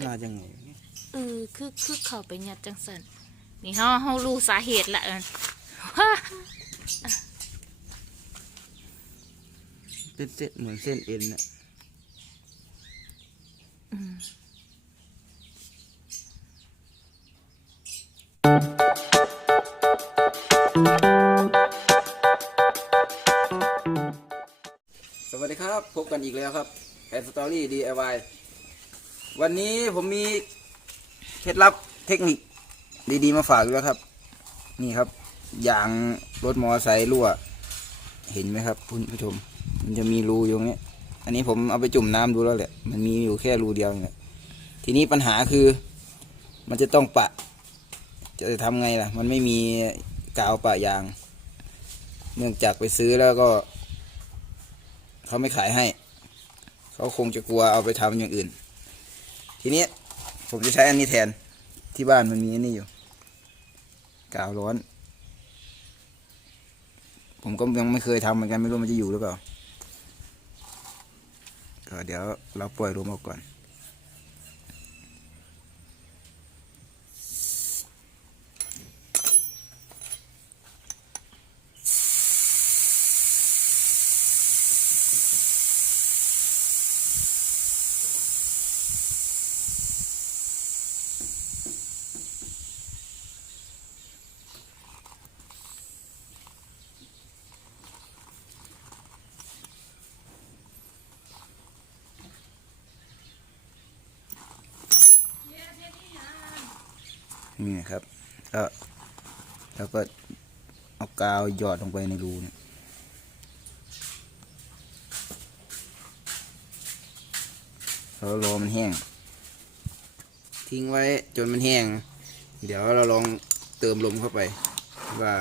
มาจังไงเออคือคือเขาไปยัดจังสันนี่เฮาเฮารู้สาเหตุละเอิ้นเป็นเส้นเหมือนเส้นเอ็นน่ะสวัสดีครับ พบกันอีกแล้วครับแอนสตอรี่ DIY วันนี้ผมมีเคล็ดลับเทคนิคดีๆมาฝากด้วยครับ นี่ครับยางรถมอไซค์รั่ว เห็นไหมครับคุณผู้ชม มันจะมีรูอยู่ตรงนี้อันนี้ผมเอาไปจุ่มน้ำดูแล้วแหละ มันมีอยู่แค่รูเดียวนี่แหละทีนี้ปัญหาคือ มันจะต้องปะ จะทำไงล่ะ มันไม่มีกาวปะยาง เนื่องจากไปซื้อแล้วก็ เขาไม่ขายให้ เขาคงจะกลัวเอาไปทำอย่างอื่น ทีนี้ผมจะใช้อันนี้แทนที่บ้านมันมีอันนี้อยู่กาวร้อน ผมก็ยังไม่เคยทำเหมือนกันไม่รู้มันจะอยู่หรือเปล่าก็เดี๋ยวเราปล่อยรวมออกก่อน นี่ครับแล้วแล้วก็เอากาวหยอดลงไปในรูเนี่ยแล้วรอมันแห้ง ทิ้งไว้จนมันแห้ง เดี๋ยวเราลองเติมลมเข้าไป ว่า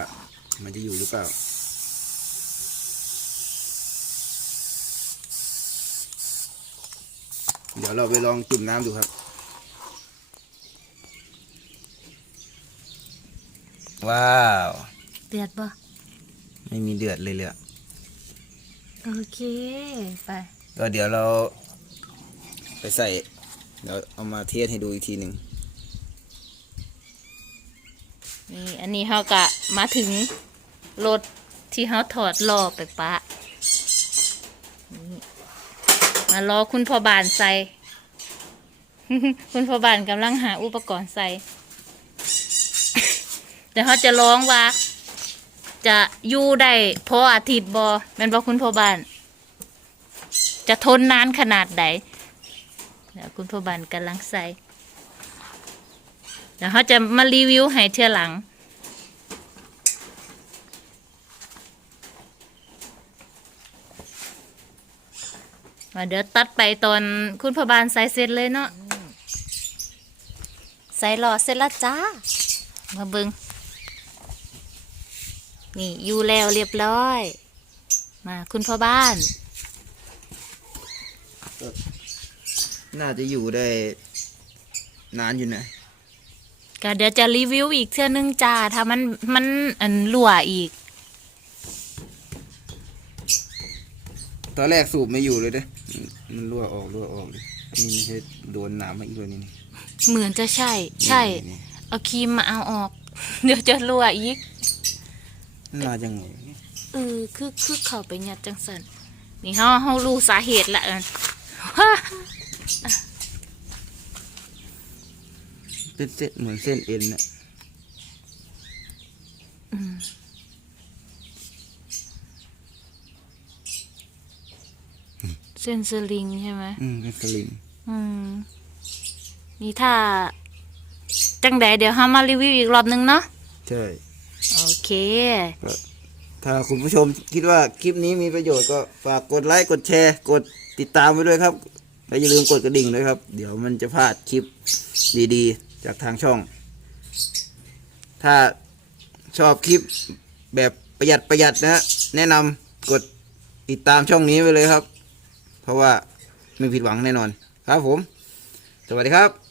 มันจะอยู่หรือเปล่าเดี๋ยวเราไปลองจุ่มน้ำดูครับ ว้าว เดือดบ่ไม่มีเดือดเลยเลยอะโอเค ไป ก็เดี๋ยวเรา ไปใส่ เดี๋ยวเอามาเทสให้ดูอีกทีหนึ่งนี่อันนี้เฮาก็มาถึงรถที่เฮาถอดล้อไปปะนี่มารอคุณพ่อบานใส่ คุณพ่อบานกำลังหาอุปกรณ์ใส่ เดี๋ยวเขาจะร้องว่า จะอยู่ได้พออาทิตย์บอแม่นบอคุณพ่อบาน จะทนนานขนาดไหนเดี๋ยวคุณพ่อบานกำลังใส่เดี๋ยวเขาจะมารีวิวให้เทื่อหลัง มาเดี๋ยวตัดไปตอนคุณพบาลใส่เสร็จเลยเนาะใส่หล่อเสร็จแล้วจ้า มาเบิง นี่อยู่แล้วเรียบร้อย มาคุณพ่อบ้าน น่าจะอยู่ได้ นานอยู่นะก็เดี๋ยวจะรีวิวอีกเทื่อนึงจ้า ถ้ามันมันอันรั่วอีก ตอนแรกสูบไม่อยู่เลยเด้มันรั่วออกรั่วออกเลยอันนี้ไม่ใช่โดนน้ำมาอีกเลยนี่นี่เหมือนจะใช่ ใช่ นี่เอาครีมมาเอาออก เดี๋ยวจะรั่วอีกนี่ มาจังไงเออคือคือเขาไปยัดจังสันนี่เฮาเฮารู้สาเหตุละเอิ้นเป็นเส้นเหมือนเส้นเอ็นน่ะเส้นสลิงใช่ไหมอืมเป็นสลิงอืมนี่ถ้า จังใดเดี๋ยวเฮามารีวิวอีกรอบนึงเนาะใช่ โอเค ถ้าคุณผู้ชมคิดว่าคลิปนี้มีประโยชน์ก็ฝากกดไลค์กดแชร์ กดติดตามไว้ด้วยครับ และอย่าลืมกดกระดิ่งด้วยครับ เดี๋ยวมันจะพลาดคลิปดีๆ จากทางช่อง ถ้าชอบคลิปแบบประหยัดประหยัดนะฮะแนะนำกดติดตามช่องนี้ไปเลยครับ เพราะว่าไม่ผิดหวังแน่นอนครับผม สวัสดีครับ